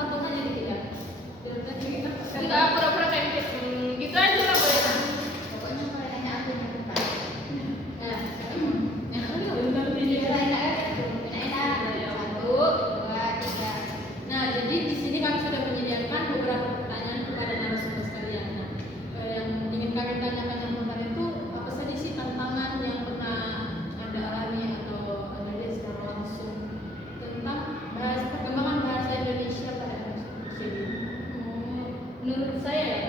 patung aja gitu ya. Enggak pura-pura kayak gitu aja lah boleh. Pokoknya kalau nanya aku yang depan. Nah, jadi di sini kami sudah menyediakan beberapa pertanyaan kepada narasumber sekalian. Nah, yang ingin kami tanyakan yang pertama itu apa saja sih tantangan yang pernah Anda alami atau Anda lihat secara langsung tentang perkembangan bahasa Indonesia pada Indonesia ini? Menurut saya ya,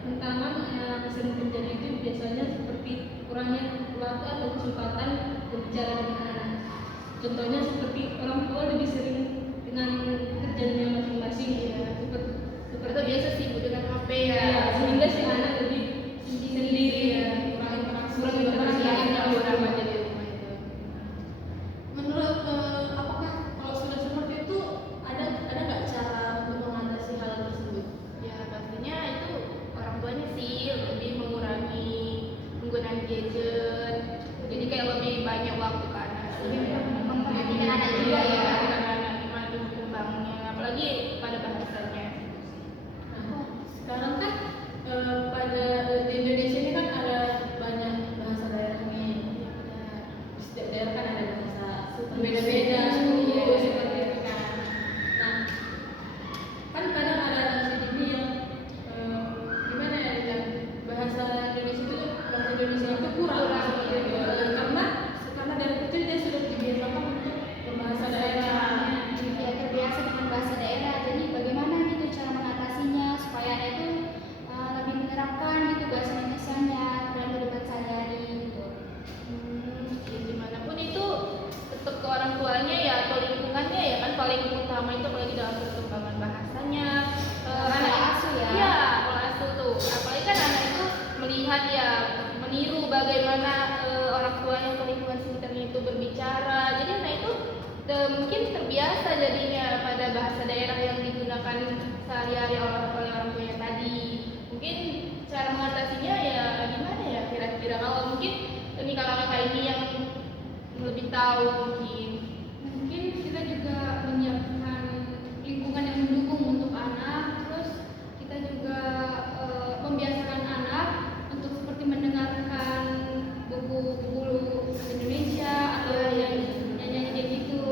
tantangan yang sering terjadi itu biasanya seperti kurangnya waktu atau kesempatan berbicara dengan anak. Contohnya seperti orang tua lebih sering dengan kerjanya masing-masing ya, Atau biasa sibuk dengan HP ya. sehingga si anak lebih sendiri ya, kurang interaksi dengan orang aja di rumah itu. Menurut apakah kalau sudah seperti itu ada nggak cara untuk mengatasi hal tersebut? Ya pastinya itu orang tuanya sih lebih mengurangi penggunaan gadget. Jadi kayak lebih banyak waktu ke anak sih. Memperhatikan anak juga ya. Anak gimana tuh berkembangnya, apalagi pada bahasanya. Nah, sekarang kan pada di Indonesia ini kan ada banyak bahasa daerah nih. Di setiap daerah kan ada bahasa berbeda-beda suku seperti itu kan. Nah, kan kadang ada anak didik yang gimana ya yang bahasa Indonesia itu kurang seperti itu. Karena dari kecil dia sudah dibiasakan untuk berbahasa daerah. Ya, terbiasa dengan bahasa daerah. Jadi bagaimana gitu cara mengatasinya supaya anak itu lebih menerapkan gitu bahasa Indonesianya dan berdebat sehari-hari gitu. Ya dimanapun itu tetap ke orang tuanya ya atau lingkungannya ya kan paling utama itu apalagi dalam perkembangan bahasanya. Anak Asuh ya. Iya, pola asuh tuh. Apalagi kan anak itu melihat ya meniru bagaimana orang tuanya atau lingkungan sekitarnya itu berbicara. Jadi anak itu mungkin terbiasa jadinya pada bahasa daerah yang digunakan sehari-hari oleh orang tuanya tadi. Mungkin cara mengatasinya ya gimana ya kira-kira kalau mungkin ini kakak-kakak ini yang lebih tahu Mungkin kita juga menyiapkan lingkungan yang mendukung untuk anak, terus kita juga membiasakan anak untuk seperti mendengarkan buku-buku Indonesia atau yang nyanyi kayak gitu.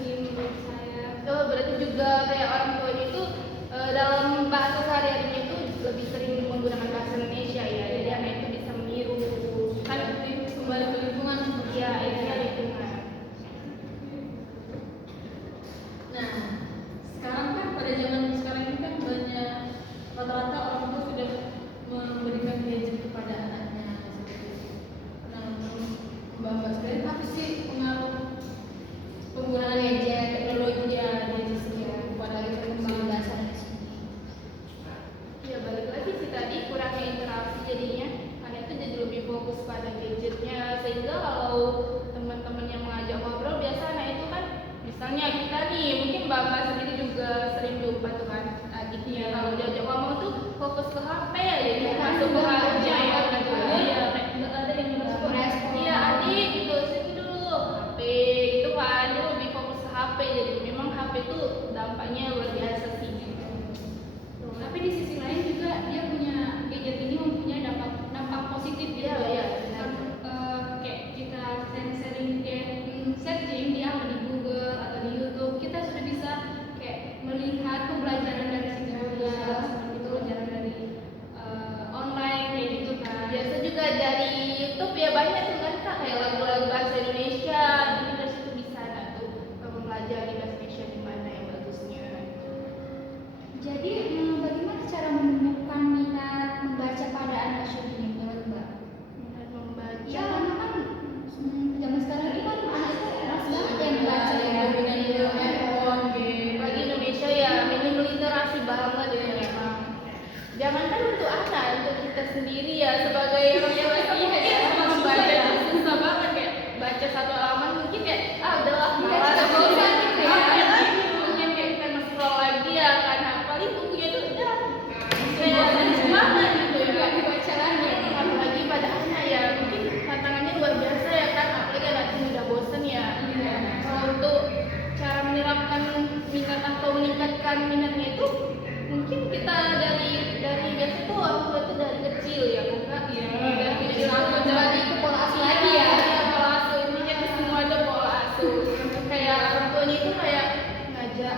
Ini menurut saya. berarti juga kayak orang tua itu dalam bahasa sehari-harinya itu lebih sering menggunakan bahasa Indonesia ya, jadi anak itu bisa meniru kan Kembali ke lingkungan seperti ya itu lingkungan. Nah, sekarang kan pada zaman sekarang ini kan banyak rata-rata orang tua sudah memberikan gadget kepada anaknya seperti itu. Nah, Mbak sekalian apa sih pengaruh penggunaan gadget, teknologi gadget sendiri kepada perkembangan bahasa Indonesia? Ya balik lagi sih tadi kurangnya interaksi jadinya anak itu jadi lebih fokus pada gadgetnya sehingga kalau teman-teman yang mengajak ngobrol biasa anak itu kan misalnya kita nih mungkin mbak sendiri juga sering lupa tuh kan adiknya kalau diajak ngomong tuh fokus ke HP ya jadi masuk ke aja ya Nggak ada yang merespon. iya adik gitu sini dulu HP gitu kan dia lebih fokus ke HP jadi memang HP tuh dampaknya luar biasa sih gitu. Tapi di sisi lain juga dia punya gadget ini mempunyai dampak positif gitu. Iya, iya, benar. Kan, kayak kita sering-sering kayak searching di apa di Google atau di YouTube kita sudah bisa kayak melihat pembelajaran dari situ ya seperti itu pembelajaran dari online kayak gitu kan. Biasa juga dari YouTube ya banyak tuh kan Kak, kayak lagu-lagu bahasa Indonesia mungkin dari situ bisa nah tuh mempelajari bahasa Indonesia di mana yang bagusnya. Jadi bagaimana cara menumbuhkan minat membaca pada anak Syedini menurut Mbak? Minat membaca. Ya karena kan zaman sekarang ini kan anak itu keras banget yang membaca ya. handphone, game. Bagi Indonesia ya minim literasi banget ya memang. Jangankan untuk anak, untuk kita sendiri ya sebagai orang dewasa mungkin membaca itu susah banget kayak baca satu halaman mungkin kayak udahlah malas bosan gitu ya. Mungkin kayak kita nge-scroll lagi ya kan paling bukunya itu udah kayak semangat gitu ya. Nggak dibaca lagi. Apalagi pada anak ya mungkin tantangannya luar biasa ya kan apalagi anak itu udah bosan ya. Kalau untuk cara menerapkan minat atau meningkatkan menumbuhkan minatnya itu mungkin kita dari biasa tuh orang tua itu dari kecil ya kan Kak? Iya. Dari kecil Kembali ke pola asuh lagi ya. Iya, pola asuh intinya ke semua ada pola asuh. Kayak orang tuanya itu kayak ngajak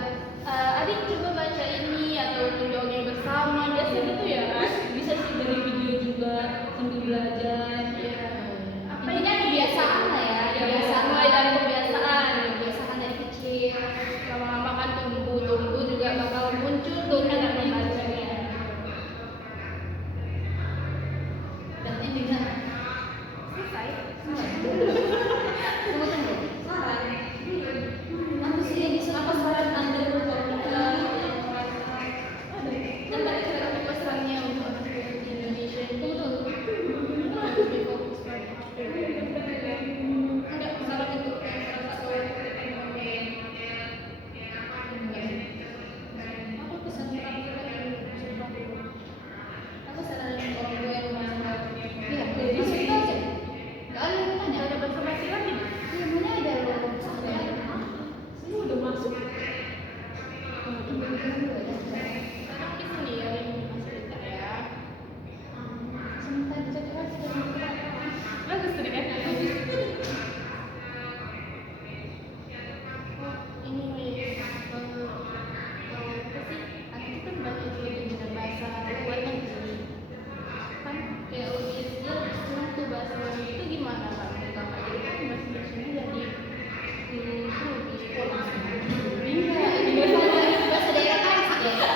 adik coba baca ini atau mendongeng bersama biasa gitu ya kan? Bisa sih dari video juga sambil belajar. Iya. Apa Intinya ini kebiasaan lah ya, kebiasaan mulai dari kebiasaan. kebiasaan dari kecil. Lama-lama kan tumbuh juga bakal muncul tuh minat membacanya. Berarti dengan Selesai. Tunggu. saran, apa sih apa saran Anda untuk orang tua yang merasa Kan tadi sudah ada pesannya untuk anak tua di Indonesia itu lebih fokus pada enggak saran untuk salah satu apa pesan terakhir apa saran untuk orang tua yang merasa Iya, masuk itu aja. Gak ada yang tanya. ada basa-basi lagi. Iya, mana ada lo sampai. ini udah masuk Sekarang di sini ya yang Mas cerita ya. Sebentar cepat. Bagus tadi kan? Oh, ini apa sih? Anak itu kan banyak juga belajar bahasa luar negeri. Kan kayak lebih dia lebih senang tuh bahasa luar negeri itu gimana Kak? Menurut Kakak jadi kan bahasa Indonesia jadi itu lebih Enggak, ini kembali ke bahasa daerah kan sih ya.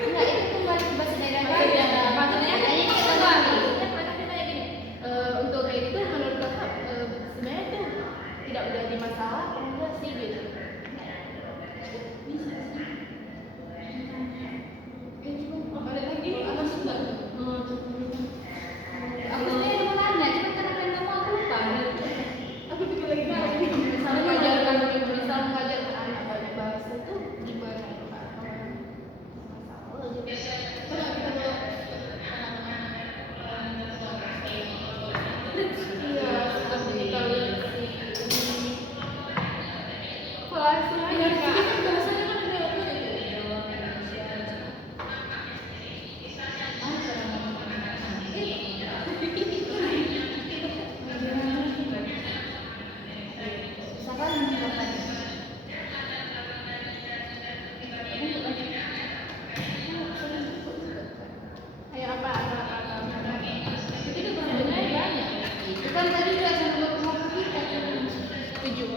Enggak, itu kembali ke bahasa daerah kan. Maksudnya Makanya kita enggak, ganti. maksudnya mereka kayak gini. Untuk kayak gitu menurut Kakak sebenarnya tuh tidak menjadi masalah apa enggak sih gitu? balik lagi apa sudah Aku sebenarnya mau nanya, cuma karena kalian ngomong aku lupa. aku pikir lagi Misalnya mengajarkan anak banyak bahasa itu gimana ya Kak? Masalah gitu. Iya, seperti kali ini. Kelas lagi Kak. bahasanya kan ada Misalkan menggunakan Kayak apa? Itu juga sebenarnya banyak. itu kan tadi udah sama buat kita. Tujuh.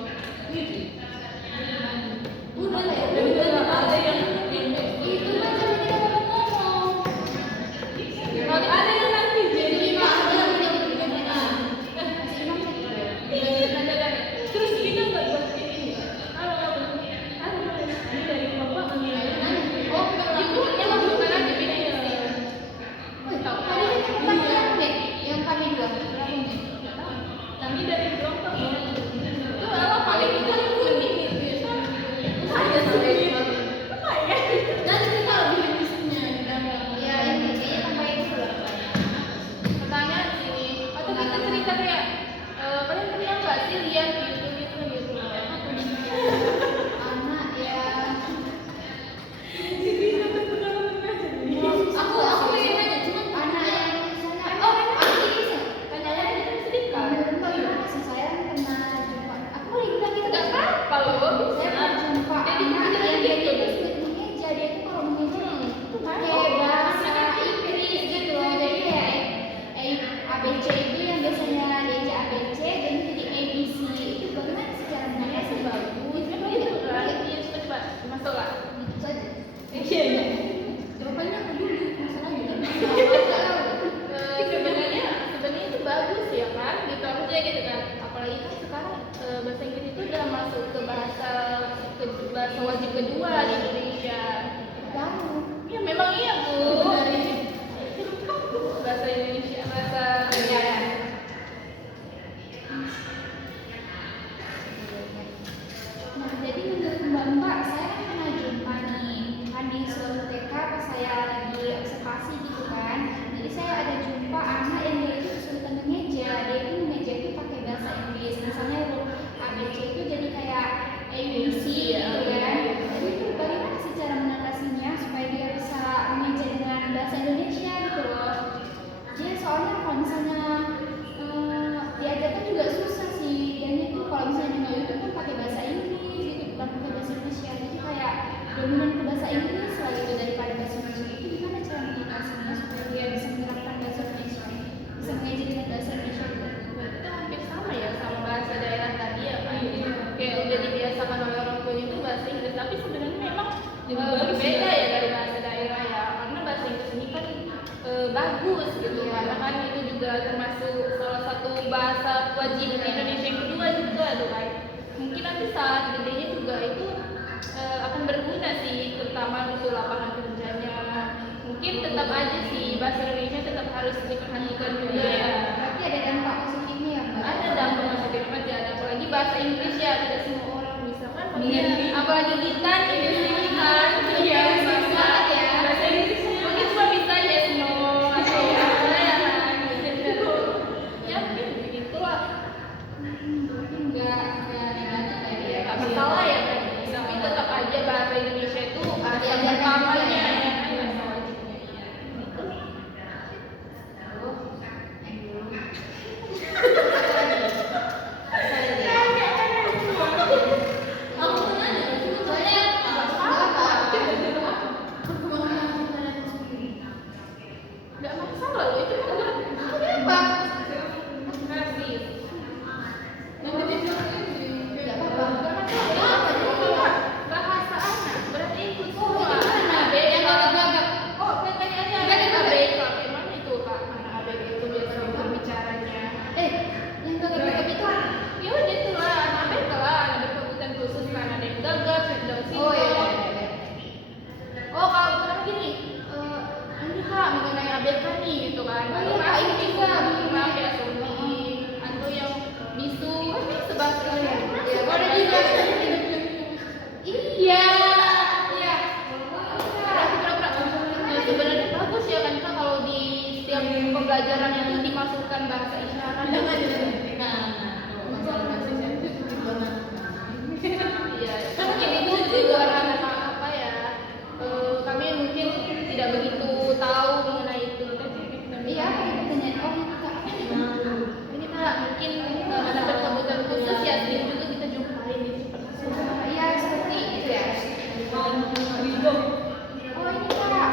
udah ya udah ada yang Itu kan tadi kita ngomong. Kalau ada yang nanti jadi Lima ada yang punya Ah. masih imam gitu. Terus kita nggak buat ini ini dari bapak Oh, itu emang bukan aja beda ya. tadi kan yang berapa menit? Yang kami dua berapa menit? kami dari kelompok Itu apa paling itu saya sendiri dan kita lebih bisnisnya kita Ya ini kayaknya tambahin dulu. pertanyaan sini atau kita cerita kayak kalian pernah nggak sih lihat di YouTube itu gitu loh Anak ya. aku pengen nanya cuman Anak yang di sana. Oh, aku bisa. tanyanya kita kan cerita Gimana sih saya pernah jumpa. Aku boleh bilang gitu nggak nggak? apa loh Saya pernah jumpa Jadi anak kita yang gitu. dia itu mengeja, dia tuh kalau mengeja itu pakai Oh, bahasa Inggris gitu loh. Jadi kayak ABC itu yang biasanya diajak ABC dan jadi ABC itu bagaimana sih cara Iya sih mengenai bagus memang itu kan iya coba masuk lah gitu saja. iya jawabannya aku dulu masalahnya sebenarnya itu bagus ya kan gitu aku aja gitu kan apalagi kan sekarang bahasa Inggris itu udah masuk ke bahasa wajib kedua di Indonesia Baru. ya memang iya bu bahasa Indonesia bahasa negara Nah, jadi menurut Mbak, saya kan pernah jumpa nih kan di suatu berguna ke bahasa Inggris selain itu daripada bahasa Indonesia itu gimana cara mengatasinya supaya dia bisa menerapkan bahasa Indonesia, bisa mengajar dengan bahasa Indonesia itu? Itu hampir sama ya sama bahasa daerah tadi ya kan. Kayak udah dibiasakan oleh orang tuanya itu bahasa Inggris, tapi sebenarnya memang berbeda ya dari bahasa daerah ya, karena bahasa Inggris ini kan bagus gitu, karena kan itu juga termasuk salah satu bahasa wajib di Indonesia yang kedua juga tuh kan. Mungkin nanti saat gedenya juga itu akan berguna sih, terutama untuk lapangan kerjanya. Mungkin tetap aja sih bahasa Indonesia tetap harus diperhatikan juga ya. Berarti ada dampak positifnya ya Mbak? Ada dampak positif pasti ada, apalagi bahasa Inggris ya tidak semua orang bisa kan. Mengerti. Apalagi kita Inggris kan, iya banget ya. Bahasa Inggris mungkin cuma bisa yes no atau apa ya kan gitu. Ya mungkin begitulah. Mungkin nggak negatif tadi ya. Gak masalah ya tadi, tapi tetap aja bahasa Indonesia itu bahasa pertamanya ya kan, bahasa wajibnya ya. Gitu. Aku pun nanya, Soalnya Nggak apa-apa. perkembangan kita sendiri. Nggak masalah loh itu kan apa? kasih. Nanti dia bilang ini, Nggak kayak apa-apa. Nggak apa juga bahasa anak berarti ikut semua. Gimana? ABK. Yang gagap-gagap. Oh pertanyaannya ada ABK kayak mana itu kak? Anak ABK itu biasa berbicaranya. Yang gagap-gagap itu apa? Ya udah itulah anak ABK lah, anak berkebutuhan khusus kan ada yang gagap, yang Down syndrome. Oh iya. Oh kalau bilang gini, ini kak mengenai ABK nih gitu kan. Oh iya, Kak, ini juga. Maaf ya Sobi, atau yang bisu kan ini sebahasa Indonesia. Ya, Masuk ada kan juga. bahasa Iya. Iya. Berarti pura-pura. Ya sebenarnya bagus ya kan kak kalau di setiap pembelajaran itu dimasukkan bahasa isyarat. jangan kan. Masalah bahasa Indonesia itu juga Iya, mungkin itu juga karena apa ya? Kami mungkin tidak begitu tahu mengenai itu. Iya, apa yang pertanyaan? Oh, ini Kak. Ini kak mungkin anak berkebutuhan khusus ya sering juga kita jumpain di seperti itu. Iya, seperti itu ya. Oh, ini Kak,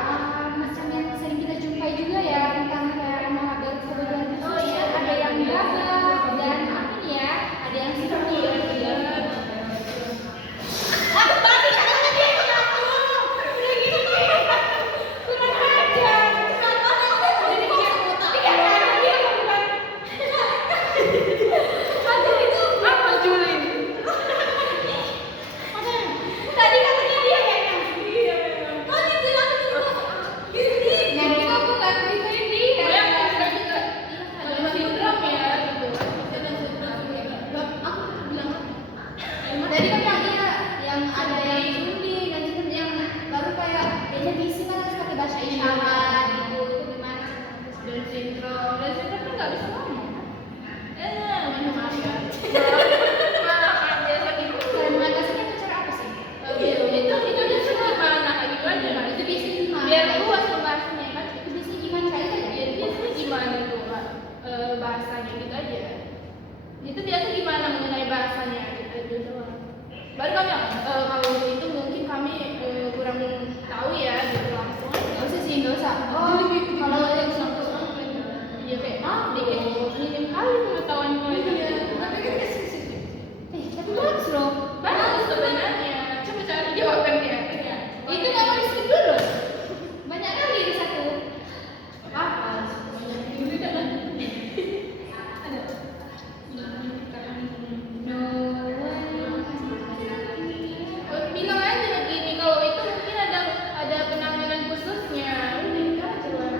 macam yang sering kita jumpai juga ya tentang kayak anak berkebutuhan khusus. Oh, iya. Ada yang gagap dan apa nih ya? Ada yang seperti nanti aku nggak terima ini. Ada sindrom ya gitu. Tadi kan yang dia yang ada yang sulit, nanti kan yang baru kayak dia diisi kan harus pakai bahasa isyarat gitu. Itu gimana sih? Dan sindrom kan nggak bisa ngomong. Maaf ya. Maaf biasa gitu. Cara mengatasinya itu cara apa sih? Itu aja sih gimana kayak gitu aja kan. Itu biasanya gimana? Biar luas pembahasannya kan. Itu biasanya gimana kali aja? Jadi biasanya gimana tuh kak bahasanya gitu aja. Itu biasa gimana mengenai bahasanya gitu aja doang. Baru kami kalau untuk itu mungkin kami kurang tahu ya gitu langsung aja. Nggak usah sih, nggak usah. Oh, kalau yang satu Iya kayak dikit minim kali pengetahuan gue itu. tapi bagus loh. Bagus sebenarnya. Coba cari jawabannya. Itu nggak mau di-skip dulu. Banyak kali di satu. Apa? Bilang aja begini kalau itu mungkin ada penanganan khususnya. Udah itu aja lah.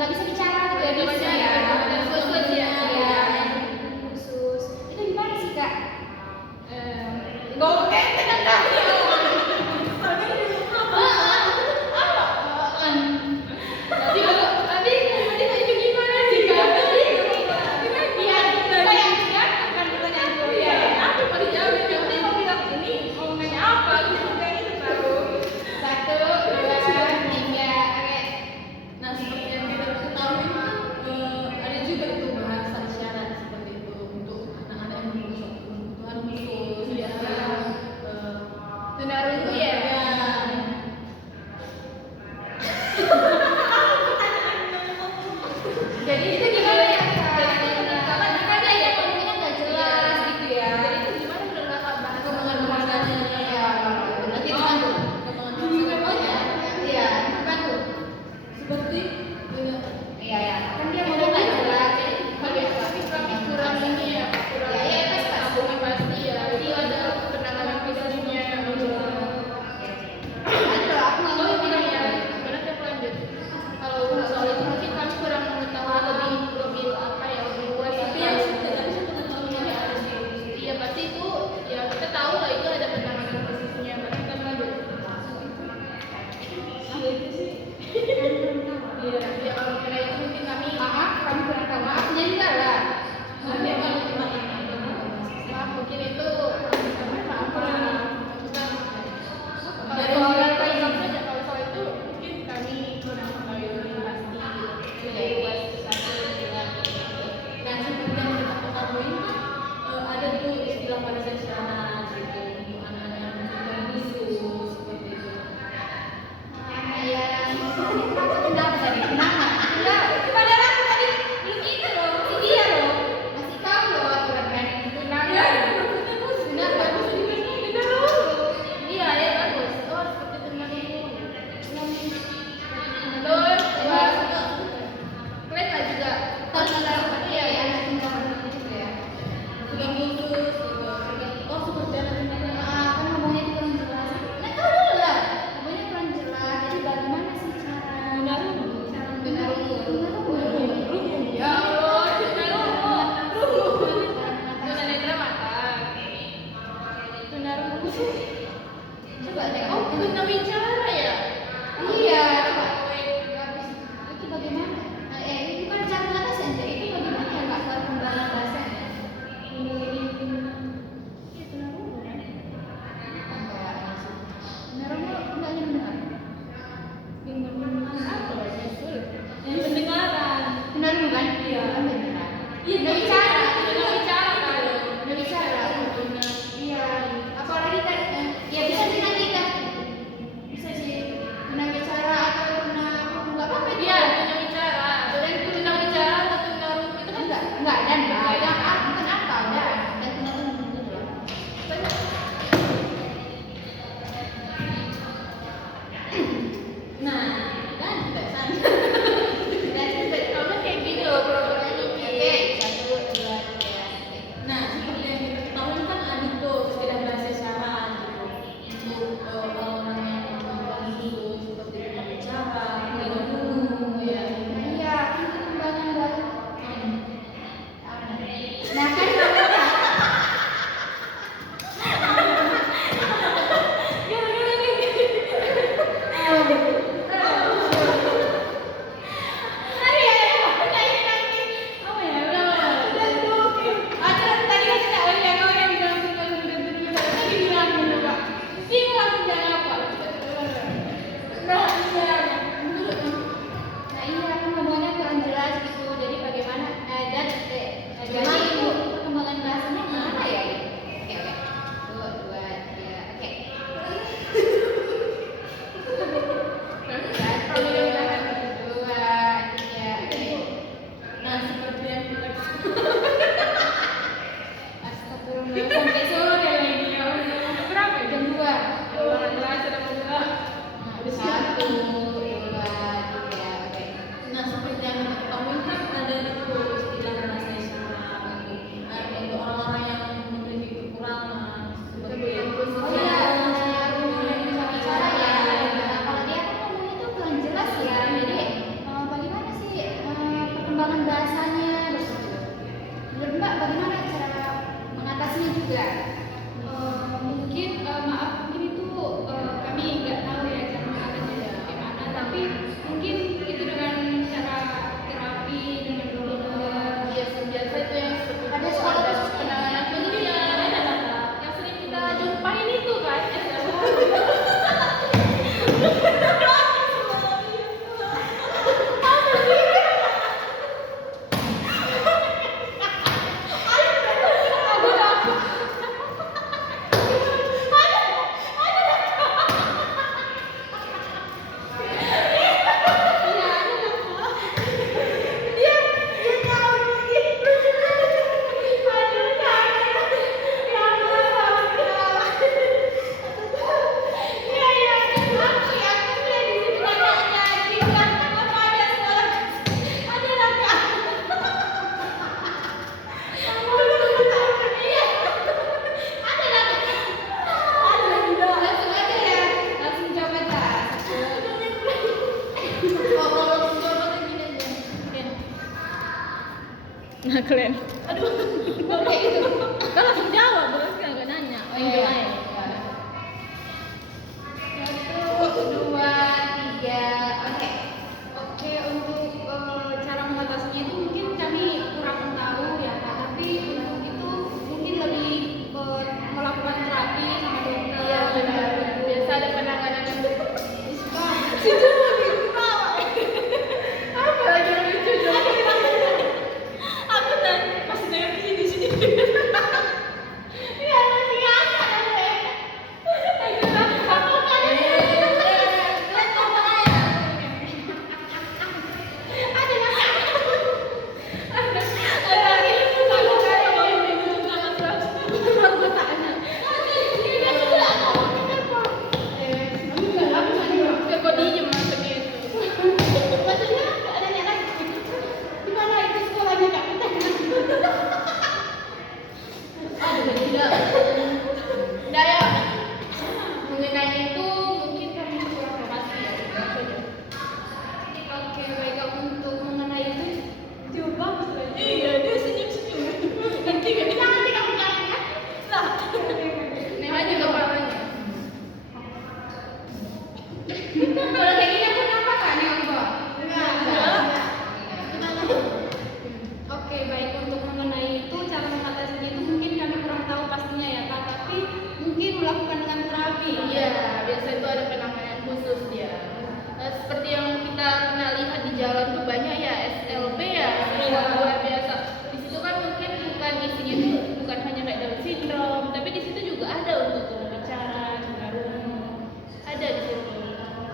nggak bisa bicara gitu ya, Ada bisa banyak ya. ada khusus ya. Iya, khusus. Itu gimana sih kak? Gokek tenang dah. Tapi itu gimana sih kak? Iya, kayak kan pertanyaanku ya. Aku mau dijawab, yang penting mau bilang ini mau nanya apa? Aku kayak gitu tahu. 1, 2, 3, oke. Nah, seperti yang kita ketahui kan ada juga itu bahasa isyarat seperti itu untuk anak-anak yang berkebutuhan khusus ya. Tunarungu ya. Jadi itu gimana ya? Karena kita ada ya Pokoknya nggak jelas gitu ya. Jadi itu gimana udah nggak bahas Perkembangan bahasanya Iya, berarti itu kan tuh. perkembangan bahasanya Iya, itu kan tuh. seperti Iya ya, kan dia ngomong nggak jelas. tapi kurang ini ya, kurang Ya, ya, pasti. sambungan pasti ya. Jadi ada penanganan khususnya. Ada loh, aku nggak Oh mau bilang bilang ya, ya. gimana kita lanjut? Kalau soal itu mungkin kami kurang mengetahui lebih apa ya, lebih luas. tapi yang tidak bisa mengetahui ada sih. Iya pasti itu ya kita tahu lah itu ada penanganan khususnya. Berarti kan lanjut. Iya. Ya kalau kira itu mungkin kami Maaf, kami kurang tahu. Maaf, jadi enggak lah. Tapi kalau maaf mungkin itu maaf Dari kalau soal itu mungkin kami kurang mengetahui pasti lebih luas satu dengan dan seperti yang kita ketahui kan ada tuh istilah bahasa isyarat gitu untuk anak-anak yang berkebutuhan khusus seperti itu. Yang kenapa tadi? Kenapa? enggak padahal aku tadi belum itu loh si dia loh Masih tahu loh aturan main tunang Ya, berkebutuhan khusus. Kenapa? Bisa dibagi. tunang dulu iya ya bagus oh seperti tunang ini terus kalian lah juga Tahu nggak seperti iya ya? ya Gitu ya. Berkebutuhan khusus gitu. Oh, seperti apa namanya? Kan ngomongnya itu kurang jelas. Nah, tahu dulu lah. Ngomongnya kurang jelas. Jadi bagaimana sih cara Tunarungu. ya Allah tunanetra mata tunarungu Coba deh. oh tunawicara ya Iya. Coba. Itu bagaimana? Itu kan cara mengatasi aja. Itu bagaimana ya kak perkembangan bahasanya? Benar enggak yang benar? Yang pendengaran. Benar bukan? Iya. Kan benar. Iya, Berbicara. tunawicara kan Berbicara. Iya. Apalagi kan? Ya bisa sih nanti kan. Bisa sih. Pernah bicara atau pernah nggak apa-apa itu. iya tunawicara dan tunawicara atau tunarungu itu kan Enggak dan yang bukan apa udah dan benar gitu ya. Nah, kan kita sana. kalau kayak gini loh programnya Oke, 1, 2, Nah kalian. Aduh, Oke itu. Kan langsung jawab, berarti kan nggak nanya. Oh iya. Satu, dua, tiga. Oke. Oke, untuk cara mengatasinya itu mungkin kami kurang tahu ya, Kak. Tapi untuk itu mungkin lebih melakukan terapi sama dokter. Iya benar. Biasa ada penanganan untuk apa lagi yang lucu dong? Aku tadi pas nengok di sini. Iya masih ngakak ya. Aku kan. Ada ngakak. kok diem maksudnya itu. Maksudnya ada yang lagi. Di mana itu sekolahnya Kak? Aduh, tidak. Daya. Mengenai itu mungkin kami kurang pasti ya. Oke, baiklah untuk mengenai itu Jauh banget lagi. Iya, dia senyum-senyum. Nanti gak bisa. Nanti kamu cari ya. Lah. memang juga parahnya. Kalau kayak gini aku nampak kan ya Mbak? Enggak. Oke, baik untuk mengenai itu cara mengatasinya itu mungkin kami kurang tahu pastinya ya Kak, tapi mungkin melakukan dengan terapi. Iya, biasa itu ada penanganan khusus dia. Seperti yang kita pernah lihat di jalan tuh banyak ya SLB ya, luar biasa. Di situ kan mungkin bukan isinya tuh bukan hanya kayak Down syndrome, tapi di situ juga ada untuk bicara, tunarungu, ada di situ.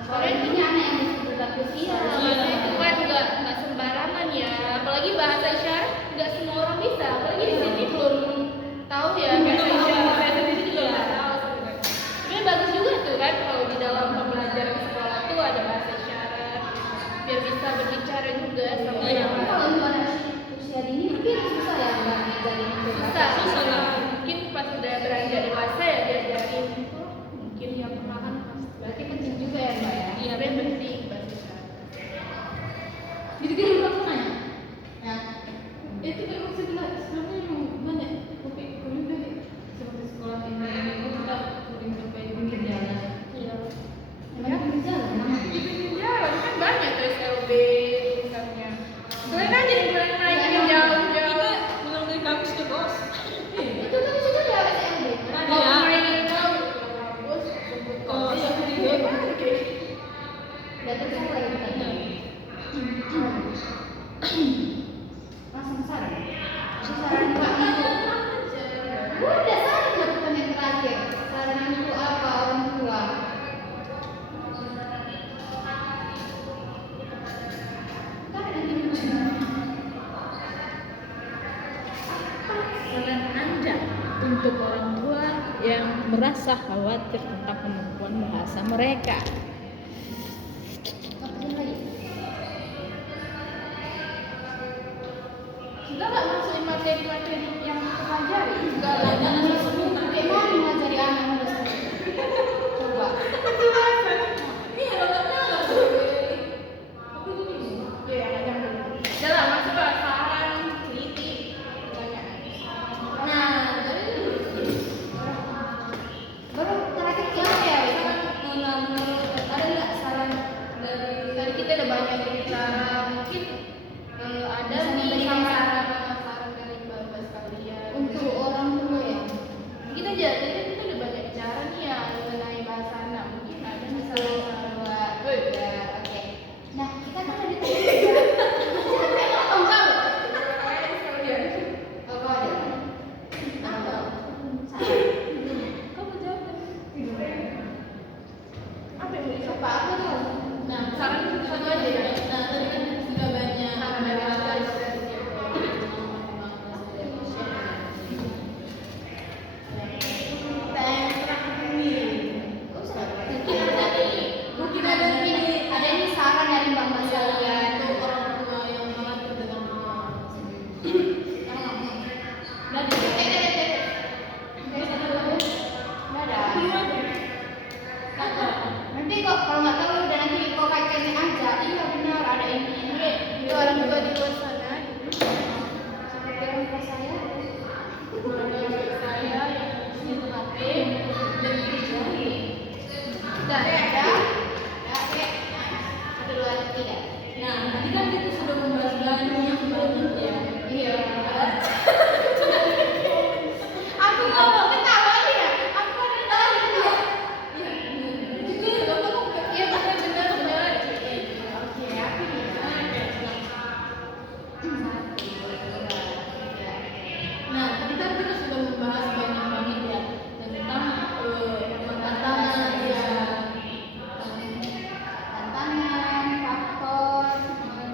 Soalnya intinya anak yang disebut aku Iya, bahasa itu kan nggak sembarangan ya. Apalagi bahasa isyarat nggak semua orang bisa. Apalagi di sini belum tahu ya bahasa isyarat. Saya sendiri juga nggak tahu sebenarnya. Sebenarnya bagus juga tuh kan kalau di dalam pembelajaran sekolah tuh ada bahasa isyarat biar bisa berbicara juga sama Tapi yang kalau untuk anak usia dini mungkin susah ya Mbak ngajarin itu. susah lah. Mungkin pas udah beranjak dewasa ya diajarin. Oh, mungkin yang perlahan pasti. Berarti penting juga ya Mbak ya. Iya, yang penting bahasa isyarat. Gitu-gitu belum pernah ya? Nah, itu kan maksudnya sebenarnya yang banyak topik juga deh. Seperti sekolah ini, kita sering sampai di pinggir jalan. Iya. Emang pinggir jalan? Di pinggir jalan kan banyak tuh SLB misalnya. Kalian aja yang boleh naik yang jauh-jauh. Pulang dari kampus ke bos. Itu kan situ ada SLB. Ada Mau ya? main yang jauh. Bos, Oh, iya, iya. Datang saya lagi tadi. Langsung saran. Saran Mbak itu. Udah saran bukan yang terakhir. Saran itu apa orang tua? Kan nanti Saran Anda untuk orang tua yang merasa khawatir tentang kemampuan bahasa mereka. sudah nggak masukin materi-materi yang dipelajari? Enggak lah, Jangan langsung kayak mana ngajari anak muda seperti itu? Coba. Iya, enggak tuh. Aku gini. Ya, nggak nyambung. Udah lah, masuklah saran, teliti, pertanyaan. Nah, jadi Baru terakhir siapa ya? ada nggak saran dari Tadi kita udah banyak berbicara, mungkin ada Bisa nih memberikan saran dari Bapak sekalian. Untuk orang tua ya. Mungkin aja, tadi kan kita udah banyak bicara nih ya mengenai bahasa anak. Mungkin ada nih saran-saran buat Oke. Nah, kita kan ada tadi juga. Oh, enggak. Apa ada? Apa? Saran. kamu jawab. apa yang mau Apa aku tahu? Nah, saran satu aja ya. Nah, tadi kan sudah banyak dari apa? atau tidak? Nah, tadi kan kita sudah membahas banyak ya. Iya. Aku ngomong ketawa ya. Aku ada tahu ya. Iya benar. Oke, aku nih. Nah, tadi kan kita sudah membahas banyak banget ya tentang tantangan ya. Tantangan, faktor,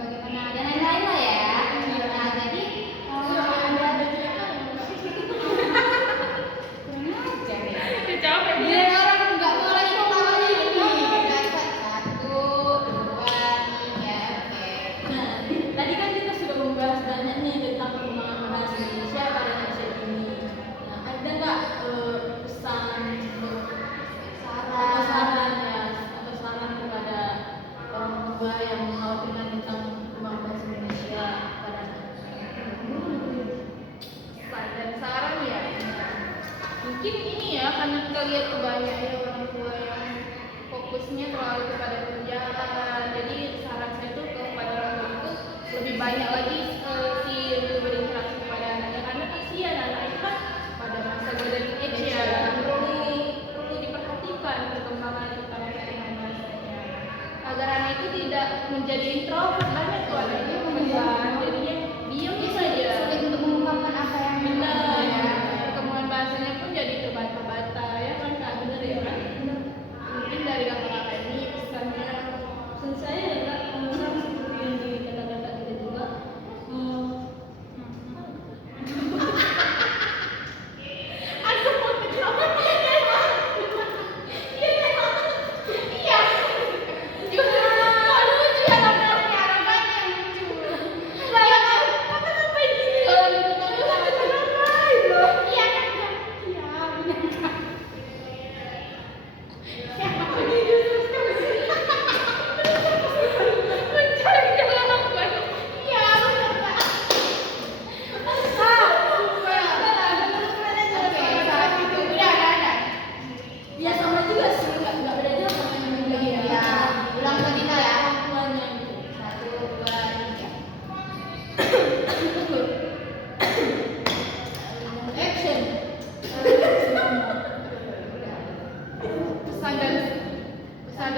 bagaimana dan lain-lain lah ya. Nah, jadi ada kurang ajar ya. Capek dia. Dia orang nggak mau lagi ketawanya ini. Dapat 1, 2, 3, oke. Nah, tadi kan kita sudah membahas banyak nih tentang perkembangan bahasa Indonesia pada masa ini. Nah, ada nggak pesan atau saran ya atau saran kepada orang tua yang mengkhawatirkan tentang perkembangan bahasa Indonesia pada Dan saran ya, mungkin ini ya karena kita lihat kebanyakan ya orang tua yang fokusnya terlalu kepada kerjaan. Jadi saran saya tuh kepada orang tua itu lebih banyak lagi si berinteraksi kepada anaknya, karena kasihan anak itu kan pada masa golden age ya, perlu diperhatikan perkembangan tentang bahasanya agar anak itu tidak menjadi introvert. Banyak tuh anak itu jadinya diam saja. Sulit untuk mengungkapkan apa yang Benar, ya. perkembangan bahasanya pun jadi terbata-bata ya kan, Kak? Bener ya kan? Mungkin dari kakak-kakak ini pesannya. Pesan saya adalah sama seperti yang dikatakan tadi juga. Aku mau ketawa. Iya. Juga lucu ya namanya orangnya lucu. Saya kan kenapa ini? Iya kan? Iya benar kan? Ya aku ini Mencari jalan banyak. Iya benar Pak. Oke, saat itu udah ada. ya sama juga sih nggak beda jauh sama yang bilang Iya, ulang ke Dina ya. orang tuanya gitu. 1, 2, 3. Action. Pesan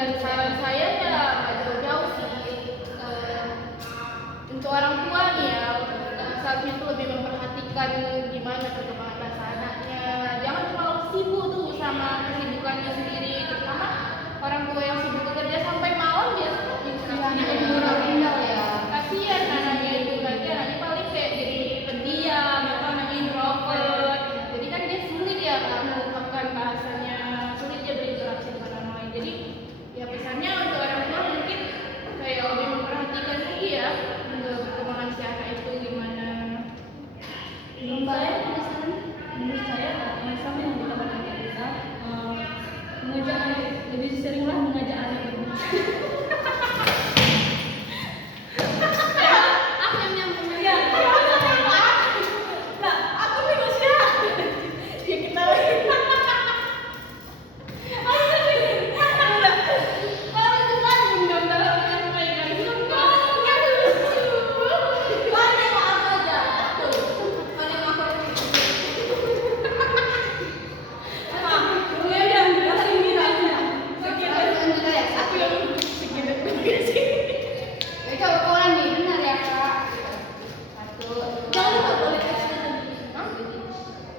dan saran saya ya nggak jauh-jauh sih. Untuk orang tua nih ya, seharusnya tuh lebih memperhatikan gimana perkembangan bahasa anaknya. Jangan terlalu sibuk tuh sama kesibukannya sendiri, terutama orang tua yang sibuk bekerja sampai malam dia Anak itu tinggal ya. kasihan anaknya itu, nanti anaknya paling kayak jadi pendiam atau anaknya introvert. Jadi kan dia sulit ya mengungkapkan bahasanya, sulit dia berinteraksi dengan orang lain. Jadi ya pesannya untuk orang tua mungkin kayak lebih memperhatikan lagi ya perkembangan si anak itu gimana. Menurut saya sama yang dikatakan kita, mengajak anak, lebih seringlah mengajak anak itu. Aku yang nyambung ya. Nah, aku bingung sih ya. Ya kita lagi.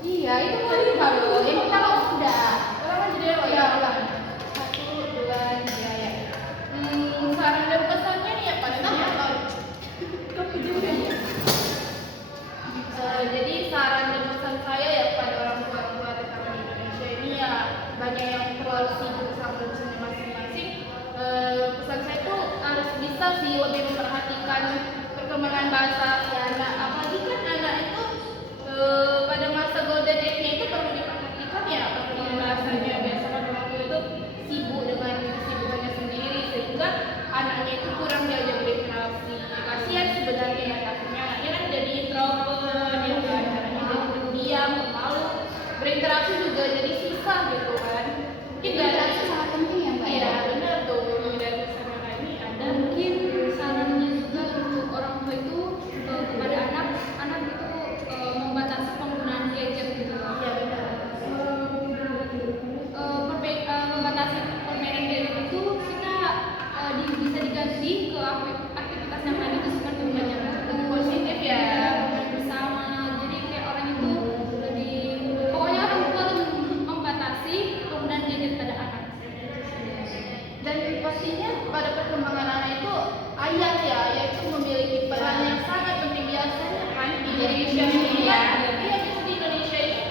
Iya, itu kan kalau yang pertama udah. Orang kan jadi apa Ya, ya? ulang. 1, 2, 3 ya. Saran dan pesannya nih ya pastinya. Jadi saran dan pesan saya ya pada orang tua tentang di Indonesia ini ya, banyak yang terlalu sibuk sama urusannya masing-masing. Pesan saya tuh harus bisa sih lebih memperhatikan perkembangan bahasa si anak, apalagi kan anak itu pada masa golden age-nya itu perlu diperhatikan ya perkembangan bahasanya. Biasa kan orang tua itu sibuk dengan kesibukannya sendiri sehingga anaknya itu kurang diajak berinteraksi. Kasihan sebenarnya ya, takutnya anaknya kan jadi introvert ya kan, anaknya jadi pendiam, malu, berinteraksi juga jadi susah gitu kan. Mungkin dari Interaksi sangat penting ya Mbak. iya benar tuh, dari pesan kakak ini ada Mungkin Indonesia ini ya, iya di Indonesia ini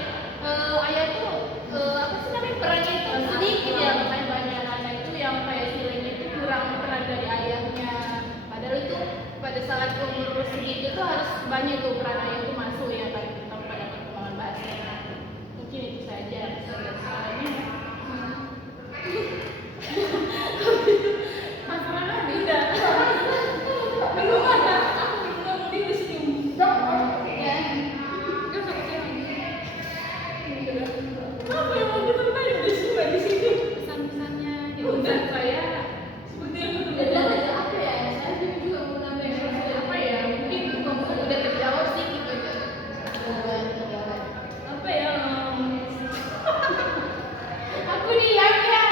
ayah tuh apa sih namanya perannya itu sedikit ya, makanya banyak anak itu yang kayak istilahnya itu kurang peran dari ayahnya. Padahal itu pada saat umur segitu tuh harus banyak tuh peran ayah itu masuk ya kan terutama pada perkembangan bahasa. Mungkin itu saja soalnya. Masalahnya beda. Belum ada. Aku belum ngomong di sini. Apa yang mau kita tanya di sini? Pesan-pesannya Udah saya seperti yang aku bilang aja apa ya? Saya juga mau nanya Apa ya? Mungkin udah terjawab sih gitu aja. apa ya? Aku diam ya.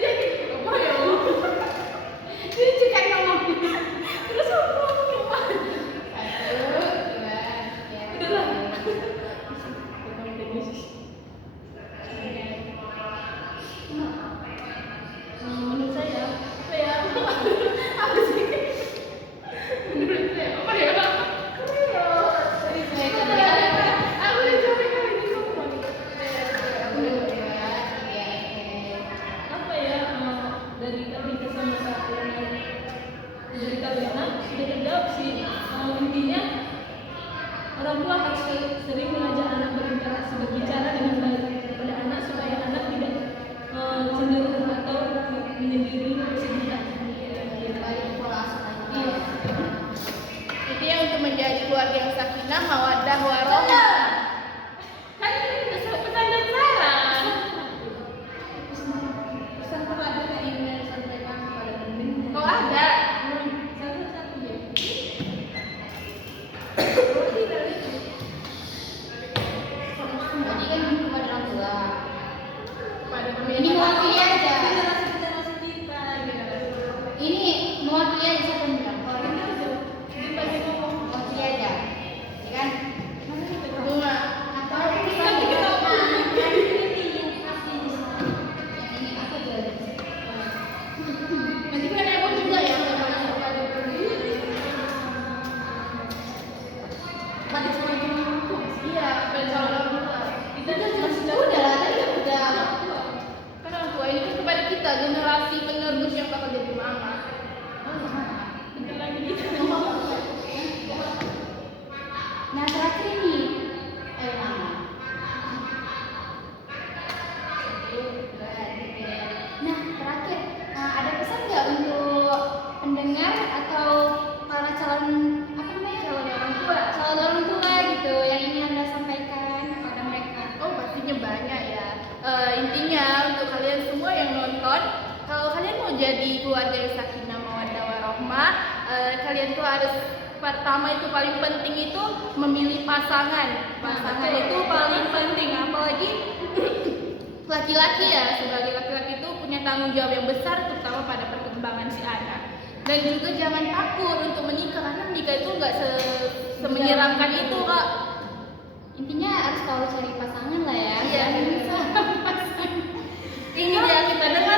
Jadi apa ya? Ini cekan ngomong. Terus aku ngomong yang mana? Udahlah. Menurut saya apa ya? Apa sih? Menurut saya apa ya? Aku udah capek kali ini ngomong. Apa ya? Dari tadi sama satu dari Kalena sudah terjawab sih. Intinya orang tua harus sering mengajak anak berinteraksi berbicara dengan baik kepada anak supaya anak tidak cenderung atau menyendiri sedikit. Intinya untuk menjadi keluarga yang sakinah, mawaddah, warahmah. Kan ini udah pesan dan saran. Pesan terakhir yang ingin saya sampaikan kepada pendengar. Oh ada. Satu-satu ya. Jadi kan kepada orang tua. Pada Ini pemilik. mewakili aja. Generasi kita, generasi. Ini mewakili aja siapa yang bilang? Kalau ini aja, dipakai ngomong. Mewakili aja, ya kan? Bunga. Atau kita Nanti kita ngomong. ini apa jadi? Nanti kan aku juga yang banyak pada Pada cuma itu. iya, pada calon orang tua. Kita kan masih Udah lah, tadi udah. Kan orang tua ini kan kepada kita generasi penerus yang bakal jadi mama. Bentar lagi gitu. Nah terakhir ini, mama. Nah terakhir, ada pesan nggak untuk pendengar atau para calon apa namanya? Calon orang tua. Calon orang tua gitu yang ingin anda sampaikan kepada mereka. Oh pastinya banyak ya. Intinya untuk kalian semua yang nonton, kalau kalian mau jadi keluarga yang sakinah mawaddah warahmah, kalian tuh harus pertama itu paling penting itu memilih pasangan. Pasangan itu paling penting, apalagi laki-laki ya. Sebagai laki-laki itu punya tanggung jawab yang besar terutama pada perkembangan si anak. Dan juga jangan takut untuk menikah karena menikah itu nggak semenyeramkan itu kak. Intinya harus tahu cari pasangan lah ya. Iya. Ini dia kita dengar